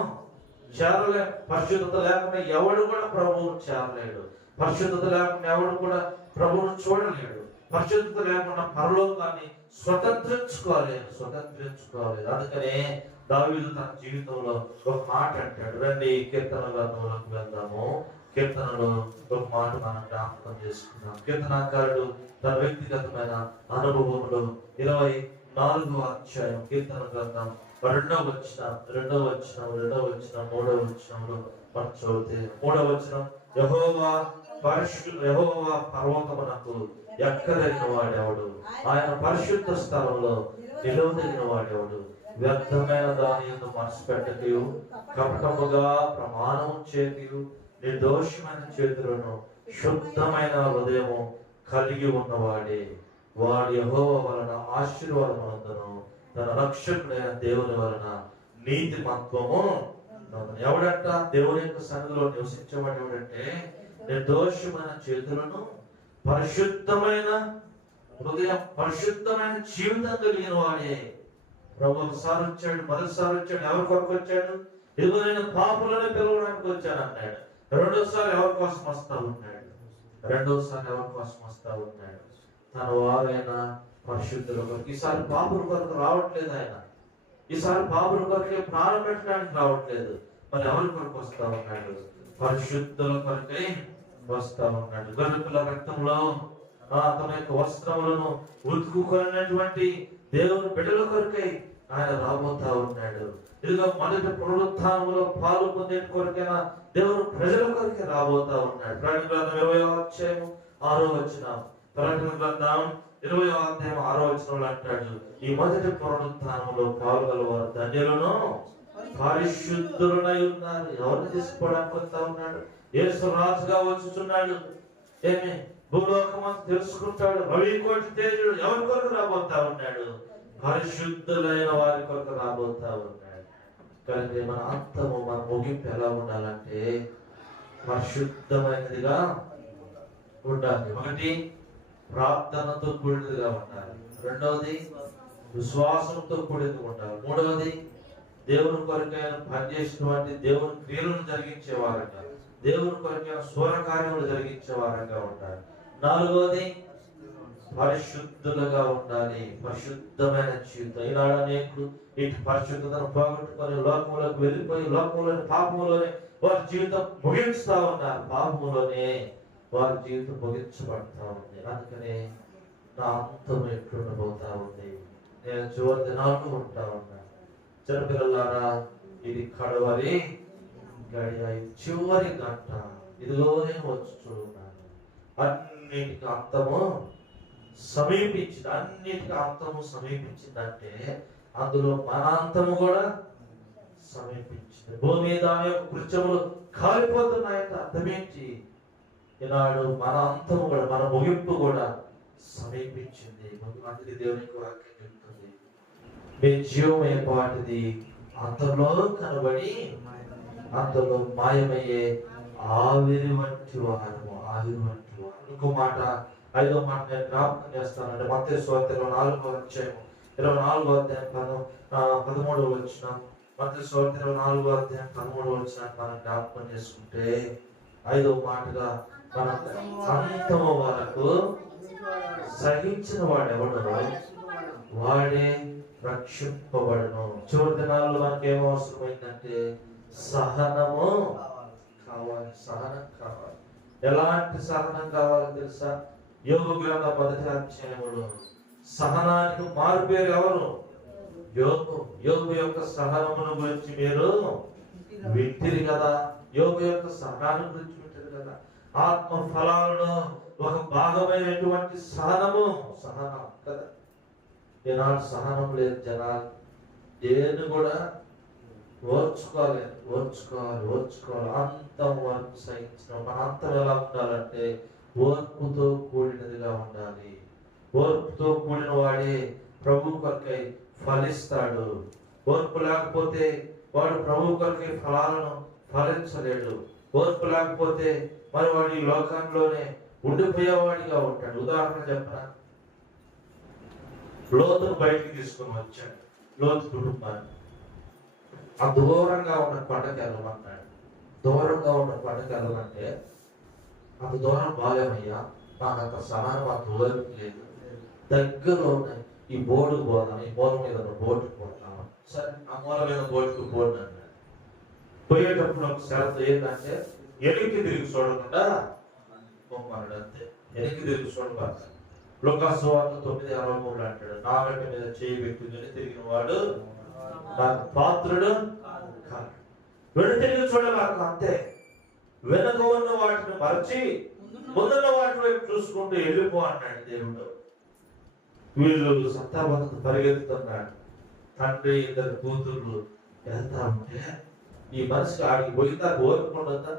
చేరలేము. పరిశుద్ధత లేకుండా ఎవడు కూడా ప్రభువును చేరలేడు. పరిశుద్ధత లేకుండా ఎవడు కూడా ప్రభువును చూడలేడు. పరిశుద్ధత లేకుండా పరలోకాన్ని స్వతంత్రించుకోలేదు. అందుకనే దావీదు తన జీవితంలో ఒక మాట అంటాడు. రండి కీర్తన గ్రంథంలోకి వెళ్దాము. కీర్తనలో ఒక మాట మనం జ్ఞాపకం చేసుకుందాం. కీర్తనాకారుడు తన వ్యక్తిగతమైన అనుభవంలో 24వ అధ్యాయం కీర్తన గ్రంథం 2వ వచనం 3వ వచనంలో మనం చదివితే 3వ వచనం, యెహోవా పర్వతమునకు ఎక్కదగిన వాడెవడు, ఆయన పరిశుద్ధ స్థలంలో నిలవదగిన వాడెవడు, వ్యర్థమైన దాని యందు మనసు పెట్టకయు కపటముగా ప్రమాణం చేతియు నిర్దోషమైన చేతులను శుద్ధమైన హృదయము కలిగి ఉన్నవాడే, వాడు యెహోవా వలన ఆశీర్వాదమునందును తన రక్షకుడైన దేవుని వలన నీతి మత్వము. ఎవడంట దేవుని యొక్క సన్నిధిలో నివసించేవాడు ఎవడంటే నిర్దోషమైన చేతులను, పరిశుద్ధమైన హృదయం, పరిశుద్ధమైన జీవితం కలిగిన వాడే. ప్రభు ఒకసారి వచ్చాడు, మొదటిసారి వచ్చాడు, ఎవరి కొరకు వచ్చాడు? ఇదిగో నేను పాపులను పిలవడానికి వచ్చాను అన్నాడు. రెండోసారి ఎవరి కోసం వస్తా ఉన్నాడు? తన వారైన పరిశుద్ధుల కొరకు. ఈసారి పాపుల కొరకు రావట్లేదు ఆయన. ఈసారి పాపుల కొరకే ప్రాణం పెట్టడానికి రావట్లేదు. మరి ఎవరి కొరకు వస్తా ఉన్నాడు? పరిశుద్ధుల కొరకై వస్తా ఉన్నాడు. గొర్రెపిల్ల రక్తంలో తన యొక్క వస్త్రములను ఉతుకుకున్నటువంటి దేవుని బిడ్డల కొరకై ఆయన రాబోతా ఉన్నాడు. ఇదిగో మొదటి పునరుత్థానంలో పాలు పొందే కొరకైనా దేవుని ప్రజల కొరకే రాబోతా ఉన్నాడు. ప్రకటన గ్రంథం 20వ అధ్యాయం 6వ వచనం. ప్రకటన గ్రంథం 20వ అధ్యాయం 6వ వచనంలో అంటాడు, ఈ మొదటి పునరుత్థానంలో పాల్గొలవారు ధన్యులను పరిశుద్ధులై ఉన్నారు. ఎవరిని తీసుకోవడానికి వస్తా ఉన్నాడు? యేసు రాజుగా వచ్చుచున్నాడు. ఏమి భూలోకమంతా తెలుసుకుంటాడు. రవికోటి తేజుడు ఎవరి కొరకు రాబోతా ఉన్నాడు? పరిశుద్ధులైన వారి కొరకు రాబోతా ఉన్నాడు. కానీ మన అంతము, మన ముగింపు ఎలా ఉండాలంటే పరిశుద్ధమైనదిగా ఉండాలి. ఒకటి, ప్రార్థనతో కూడినదిగా ఉండాలి. రెండవది, విశ్వాసంతో కూడినది ఉండాలి. మూడవది, దేవుని కొరకైన పనిచేసినటువంటి దేవుని క్రియలను జరిగించేవారంగా, దేవుని కొరకైన స్వరకార్యములు జరిగించేవారంగా ఉండాలి. నాలుగవది, పరిశుద్ధులుగా ఉండాలి. పరిశుద్ధమైన జీవితం. ఈనాడు అనేకులు ఇటు పరిశుద్ధతను పోగొట్టుకొని లోకంలోకి వెళ్ళిపోయి లోకంలోని పాపంలోనే వారి జీవితం ముగించుతా ఉన్నారు. పాపంలోనే వారి జీవితం ముగించబడతా ఉంది. అందుకనే నా అంతం ఎట్లుండబోతా ఉంది, నేను చివరి దినాల్లో ఉంటా ఉన్నా. చిన్నపిల్లలారా, ఇది కడవరి గడియ, చివరి గంట. ఇదిగో నేను వచ్చి చూడున్నాను. అన్నిటికీ అంతము సమీపించింది. అన్నిటికీ అంతము సమీపించిందంటే అందులో మన అంతము కూడా సమీపించింది. భూమి దాని యొక్క కృత్యములు కాలిపోతున్నాయంటే అర్థమేంటి? ఈనాడు మన అంతము కూడా, మన ముగింపు కూడా సమీపించింది. అందుకే దేవునికి వాక్యం చెప్తుంది, మీ జీవం ఏ పాటిది అంతలో కనబడి అంతలో మాయమయ్యే ఆవిరి వంటి వారము. ఇంకో మాట, 5వ మాట నేను జ్ఞాపకం చేస్తానంటే మత్తయి సువార్త 24వ అధ్యాయం 13వ వచనం. మత్తయి సువార్త 24వ అధ్యాయం 13వ వచనం మనం జ్ఞాపకం చేసుకుంటే 5వ మాటగా మన అంతము వరకు సహించిన వాడెవడో వాడే రక్షింపబడను. చివరి దినాల్లో మనకి ఏం అవసరమైందంటే సహనము కావాలి. సహనం కావాలి. ఎలాంటి సహనం కావాలో తెలుసా? యోబు గ్రంథం 1వ అధ్యాయంలో సహనానికి మారుపేరు ఎవరు? యోబు. యోబు యొక్క సహనమును గురించి మీరు వింటిరి కదా. యోబు యొక్క సహనాన్ని గురించి వింటారు కదా. ఆత్మ ఫలాలలో ఒక భాగమైనటువంటి సహనం కదా. ఈనాడు సహనం లేదు జనాలు, ఏది కూడా ఓర్చుకోవాలి. అంత వరకు సహించిన మన అంతం ఎలా ఉండాలంటే ఓర్పుతో కూడినదిగా ఉండాలి. ఓర్పుతో కూడిన వాడే ప్రభు కొరకై ఫలిస్తాడు. ఓర్పు లేకపోతే వాడు ప్రభు కొరకై ఫలాలను ఫలించలేడు. ఓర్పు లేకపోతే మరి వాడు ఈ లోకంలోనే ఉండిపోయేవాడిగా ఉంటాడు. ఉదాహరణ చెప్పనా, లోతును బయటికి తీసుకుని వచ్చాడు. లోతు కుటుంబాన్ని ఆ దూరంగా ఉన్న కొండకి వెళ్ళమన్నాడు. దూరంగా ఉన్న కొండకి వెళ్ళమంటే అంత దూరం బాలేమయ్యా, నాకు అంత సహనం అంత ఓర్పు లేదు, దగ్గరలో ఉన్నాయి ఈ బోర్డుకు పోదాం, ఈ మూల మీద ఉన్న బోర్డుకు పోతాం. సరే, ఆ మూల మీద బోర్డుకు పోండి అన్నాడు. పోయేటప్పుడు ఒక షరతు ఏంటంటే వెనక్కి తిరిగి చూడకుండా పొమ్మన్నాడు. అంతే, వెనక్కి తిరిగి చూడబాక. లూకాసు వార్త 9:63 అంటాడు, నాగటి మీద చేయి పెట్టుకుని తిరిగిన వాడు నాకు పాత్రుడు కాదు. తిరిగి చూడబాక. అంతే, వెనుక ఉన్న వాటిని మరచి ముందున్న వాటి వైపు చూసుకుంటూ వెళ్ళిపో అన్నాడు దేవుడు. వీళ్ళు సత్తాబంధకు పరిగెత్తుతున్నాడు. తండ్రి, ఇద్దరు కూతుర్లు వెళ్తా ఉంటే ఈ మనిషికి ఆడికి పోయిందా కోరుకుంటుందా?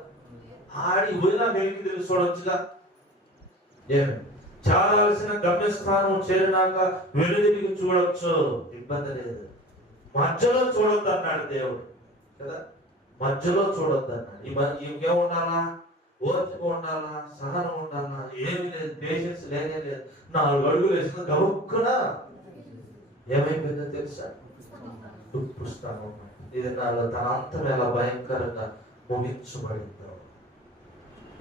ఆడికి పోయినా వెనక్కి తిరిగి చూడొచ్చుగా. చాలాల్సిన గమ్యస్థానం చేరినాక వెనుదిరిగి చూడొచ్చు, ఇబ్బంది లేదు. మధ్యలో చూడొద్దు అన్నాడు దేవుడు కదా, మధ్యలో చూడొద్దు అన్నాడు. ఇంకేం ఉండాలా? ఓర్పు ఉండాలా, సహనం ఉండాలా, ఏమి లేదు, పేషెన్స్ లేనే లేదు. 4 అడుగులు వేసిన గబుక్కున ఏమైపోయిందో తెలుసా? పుస్తకం ఇది నాలో తన అంతం ఎలా భయంకరంగా ముగించబడిందో.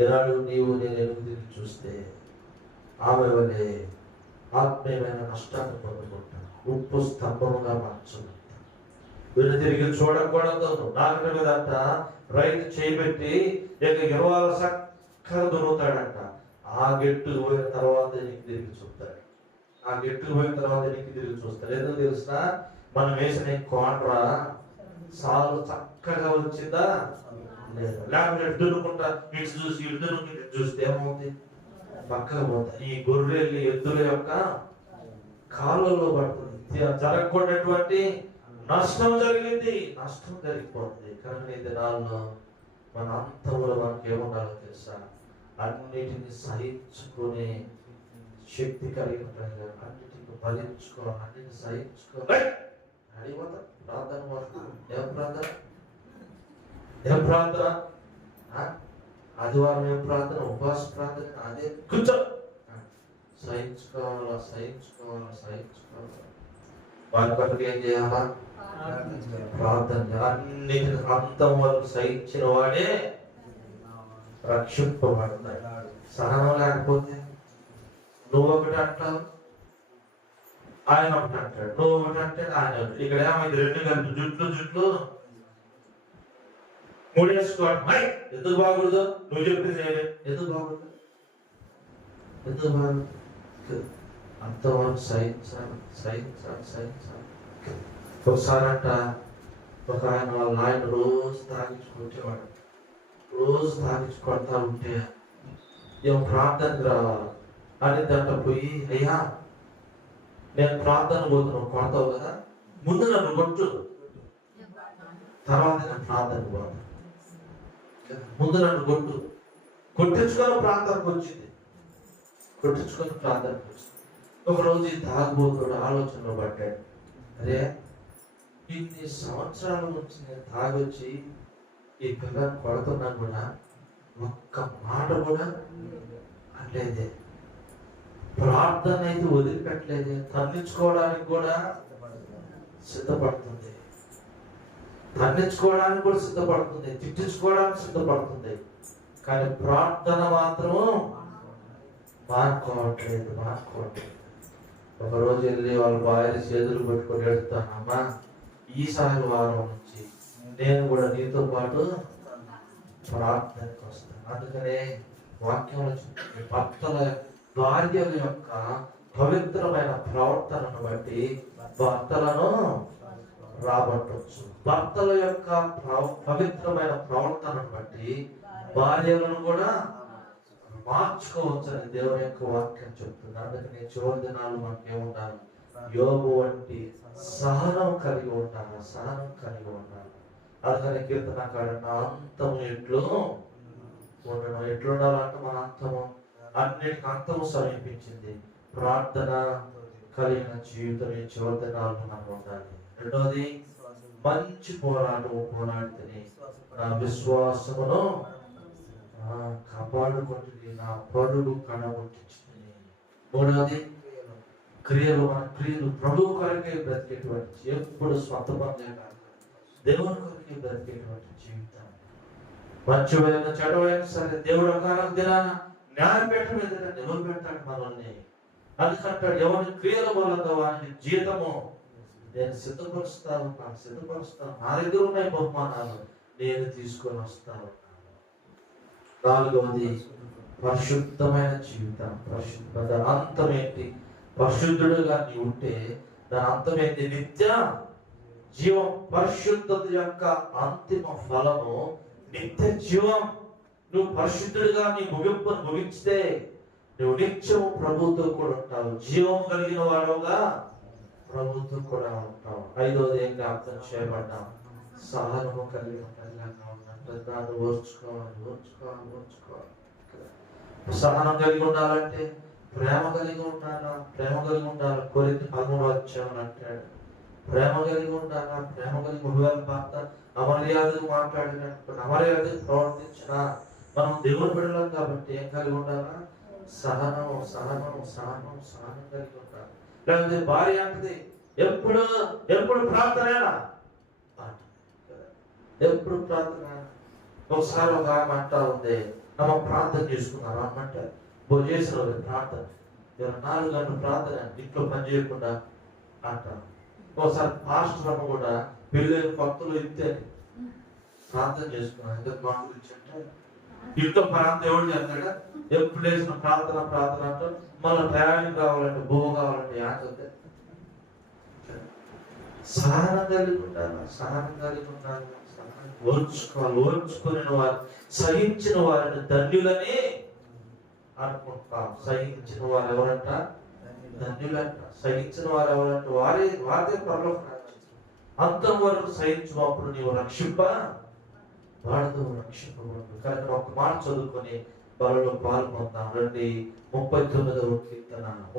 ఈనాడు నీవు నేను ఎదురు చూస్తే ఆమె వలె ఆత్మీయమైన నష్టాన్ని పొందుకుంటాను. ఉప్పు స్తంభముగా మార్చుకుంటాను. వీళ్ళు తిరిగి చూడకూడదు. నాగటి మీద అంట రైతు చేయబెట్టి ఇక ఇరవాల చక్కగా దొరుకుతాడంట. ఆ గెట్టుకు పోయిన తర్వాత నీకు తిరిగి చూస్తాడు. ఆ గెట్టుకు పోయిన తర్వాత నీకు తిరిగి చూస్తాడు. ఎందుకు తెలుసా? మనం వేసిన కోండ్రా సాలు చక్కగా వచ్చిందా లేదా? లేకపోతే ఎడ్డునుకుంటా ఇటు చూసి ఇడ్డునుకుంటే ఇటు చూస్తే ఏమవుతుంది? పక్కగా పోతాయి. ఈ గొర్రెలు ఎద్దుల యొక్క కాళ్ళలో పడుతుంది. జరగకూడనటువంటి నష్టం జరిగింది, నష్టం జరిగిపోతుంది. కనుక ఈ దినాల్లో మన అంతంలో మనకి ఏముండాలో తెలుసా? అన్నిటిని సహించుకునే శక్తి కలిగిన ప్రజలు, అన్నిటిని భరించుకోవాలి, అన్నిటిని సహించుకోవాలి. అడిగిపోతా ప్రార్థన ఏం ప్రార్థన ఆదివారం ఏం ప్రార్థన? ఉపవాస ప్రార్థన. అదే కూర్చో, సహించుకోవాలా. వారి కొరకు ఏం చేయాలా? ప్రార్థన. అన్నిటిని అంతం వరకు సహించిన వాడే రక్షింపబడతాడు. సహనం లేకపోతే నువ్వు ఒకటి అంటావు, ఆయన ఒకటి అంటాడు, నువ్వు ఒకటి అంటే ఆయన ఒకటి. ఇక్కడ ఏమైంది? 2 కలిపి జుట్లు ముడేసుకోవడం. ఎందుకు బాగుండదు? నువ్వు చెప్పింది ఎందుకు బాగుండదు? అంతవరకు సహించాలి. ఒకసారి అంట ఒక ఆయన రోజు తాగించుకుంటేవాడు. రోజు తాగించుకుంటా ఉంటే ఏం ప్రార్థనకు రావాలి అని దాంట్లో పోయి, అయ్యా నేను ప్రార్థన పోతున్నావు, కొడతావు కదా, ముందు నన్ను కొట్టు, తర్వాత నేను ప్రార్థనకు పోతాను. ముందు నన్ను కొట్టించుకొని ప్రార్థనకు వచ్చింది. ఒకరోజు ఈ తాగుబోతుడు ఆలోచనలో పడ్డాడు. అరే, ఇన్ని సంవత్సరాల నుంచి నేను తాగొచ్చి ఈ పిల్లల్ని కొడుతున్నా కూడా ఒక్క మాట కూడా అంటేదే, ప్రార్థన అయితే వదిలిపెట్టలేదే, తన్నించుకోవడానికి కూడా సిద్ధపడుతుంది, తిట్టించుకోవడానికి సిద్ధపడుతుంది. కానీ ప్రార్థన మాత్రం మార్చుకోవట్లేదు. ఒకరోజు వెళ్ళి వాళ్ళ భార్య చేతులు పెట్టుకొని వెళ్తాను, అమ్మా ఈసారి వారం నుంచి నేను కూడా నీతో పాటు ప్రార్థనకు వస్తాను. అందుకనే వాక్యంలో భర్తల భార్యల యొక్క పవిత్రమైన ప్రవర్తనను బట్టి భర్తలను రాబట్టవచ్చు. భర్తల యొక్క పవిత్రమైన ప్రవర్తనను బట్టి భార్యలను కూడా మార్చుకోవచ్చు అని దేవుని యొక్క వాక్యం చెప్తుంది. అందుకని చివరి దినాలు మనకి ఏముండాలి? యోబు వంటి సహనం కలిగి ఉండాలి, సహనం కలిగి ఉండాలి. అందుకని కీర్తనకాడు నా అంతము ఎట్లు ఉండడం, ఎట్లుండాలంటే మన అంతము అన్నిటికీ అంతము సమీపించింది. ప్రార్థన కలిగిన జీవితం ఈ చివరి దినాల్లో మనం ఉండాలి. రెండోది మంచి పోరాడితే నా విశ్వాసమును కాపాడుకుంటుంది, నా పరుగు కడగొట్టించింది. మూడవది క్రియలు, మన క్రియలు ప్రభువు కొరకే బ్రతికేటువంటి, ఎప్పుడు స్వంత పనులే కాదు దేవుని కొరకే బ్రతికేటువంటి జీవితం. మంచివైన చెడవైన సరే దేవుడు ఒక దినాన న్యాయపీఠం మీద నిలబెట్టాడు మనల్ని. అందుకంటాడు ఎవరి క్రియల వల్ల వారికి జీతము నేను సిద్ధపరుస్తా ఉన్నాను, నా దగ్గర ఉన్నాయి బహుమానాలు, నేను తీసుకొని వస్తా ఉన్నాను. నాలుగవది పరిశుద్ధమైన జీవితం. దాని అంతం ఏంటి? పరిశుద్ధుడుగా నీ ఉంటే దాని అంతం ఏంటి? నిత్య జీవం. పరిశుద్ధత యొక్క అంతిమ ఫలము నిత్య జీవం. నువ్వు పరిశుద్ధుడిగా నీ ముగింపును ముగించితే నువ్వు నిత్యము ప్రభుతో కూడా ఉంటావు, జీవం కలిగిన వాడుగా ప్రభుతో కూడా ఉంటావు. ఐదవది ఏం జ్ఞాపకం చేయబడ్డాం? సహనము కలిగిన పిల్లగా ఉన్నట్టు దాన్ని ఓర్చుకోవాలి. సహనం కలిగి ఉండాలంటే ప్రేమ కలిగి ఉండాలా, కొరింథీ 13వ అధ్యాయం అంటాడు. ప్రేమ కలిగి ఉండాలా, ఒకవేళ భర్త అమర్యాదకు మాట్లాడినట్టు, అమర్యాదకు ప్రవర్తించిన మనం దేవుని బిడ్డలం కాబట్టి ఏం కలిగి ఉండాలా? సహనం కలిగి ఉండాలి. లేకపోతే భార్య అంటది ఎప్పుడు ప్రార్థనేనా, ఎప్పుడు ప్రార్థన. ఒకసారి ఒక ఆమె అంటా ఉంది, మనం ప్రార్థన చేసుకున్నాం అన్నమాట, చేసిన ప్రార్థన 4 గంటల ప్రార్థన ఇంట్లో పని చేయకుండా అంటారు. ఒకసారి పాస్టర్ అమ్మ కూడా పెళ్ళైన కొత్తలో ఇస్తే ప్రార్థన చేసుకున్నాను. ఎందుకు మా గురించి అంటే ఇంట్లో ప్రార్థన ఎవరు చేస్తాడా? ఎప్పుడు వేసిన ప్రార్థన అంటూ మళ్ళీ ప్రయాణం కావాలంటే భూమి కావాలంటే యాచే సహనం కలిగి ఉండాలి. ఓర్చుకునే వారు, సహించిన వారిని ధన్యులని అనుకుంటాం. సహించిన వారు ఎవరంట? ధన్యులంట. సహించిన వారు ఎవరంటే వారే పరలోకం. అంతం వరకు సహించినప్పుడు నీవు రక్షింపబడదు. కనుక ఒక మాట చదువుకొని బలలో పాల్పొందాం. రండి 39వ కీర్తనలో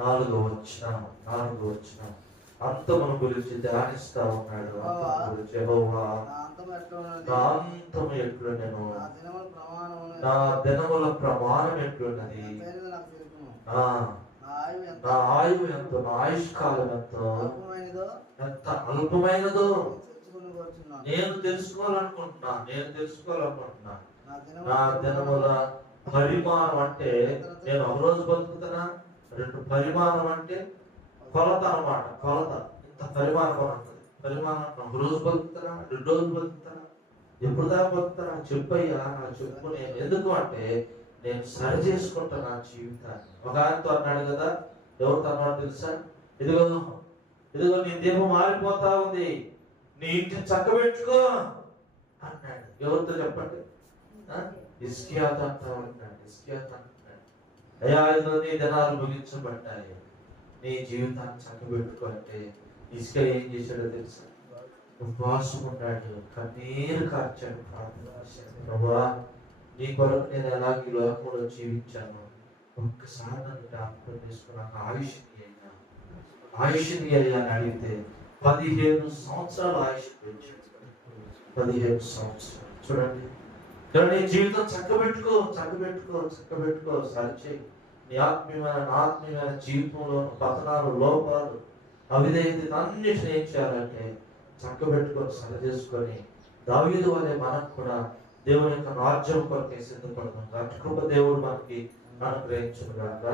4వ వచనం అంతమును గురించి ధ్యానిస్తా ఉన్నాడు. యెహోవా నా అంతము ఎట్లుండెను, నా దినముల ప్రమాణం ఎట్లున్నది, నా ఆయువు ఎంతో, నా ఆయుష్కాలం ఎంతో, ఎంత అల్పమైనదో నేను తెలుసుకోవాలనుకుంటున్నా. నా దినముల పరిమాణం అంటే నేను ఒక రోజు బతుకుతున్నా, 2 పరిమాణం అంటే కొలత అన్నమాట. కొలత ఇంత పరిమాణం ఉంటుంది. పరిమాణం ఒక రోజు బతుకుతారా, 2 రోజులు బతుకుతారా, ఎప్పుడు దాకా బతుకుతారా? చెప్పయ్యా, నాకు చెప్పు. నేను ఎందుకు అంటే నేను సరి చేసుకుంటా నా జీవితాన్ని. ఒక ఆయనతో అన్నాడు కదా, ఎవరితో అన్నాడు తెలుసా? ఇదిగో నీ దేహం మారిపోతా ఉంది, నీ ఇంటిని చక్కబెట్టుకో అన్నాడు. ఎవరితో చెప్పండి? హిజ్కియాతో అంటాడు. అయ్యా, ఇదిగో నీ దినాలు ముగించబడ్డాయి, నీ జీవితాన్ని చక్కబెట్టుకో అంటే హిజ్కియా ఏం చేశాడో తెలుసా? ఉపవాసం ఉన్నాడు, కన్నీరు కార్చాడు, ప్రార్థన చేశాడు. ప్రభువా, నీ కొరకు నేను ఎలాగ ఈ లోకంలో జీవించాను, ఒక్కసారి నన్ను జ్ఞాపకం చేసుకుని నాకు ఆయుష్ని అయ్యా అని అడిగితే 15 సంవత్సరాలు ఆయుష్ పెంచాడు. 15 సంవత్సరాలు. చూడండి, జీవితం చక్కబెట్టుకో, సరిచేయి. నీ ఆత్మీయమైన జీవితంలో పతనాలు, లోపాలు, అవిధేయత అన్నిటిని ఏం చేయాలంటే చక్కబెట్టుకొని, సరి చేసుకొని దావీదు వలె మనకు కూడా దేవుని యొక్క రాజ్యం కొరకే సిద్ధపడతాం. అటు కృప దేవుడు మనకి అనుగ్రహించుగాక.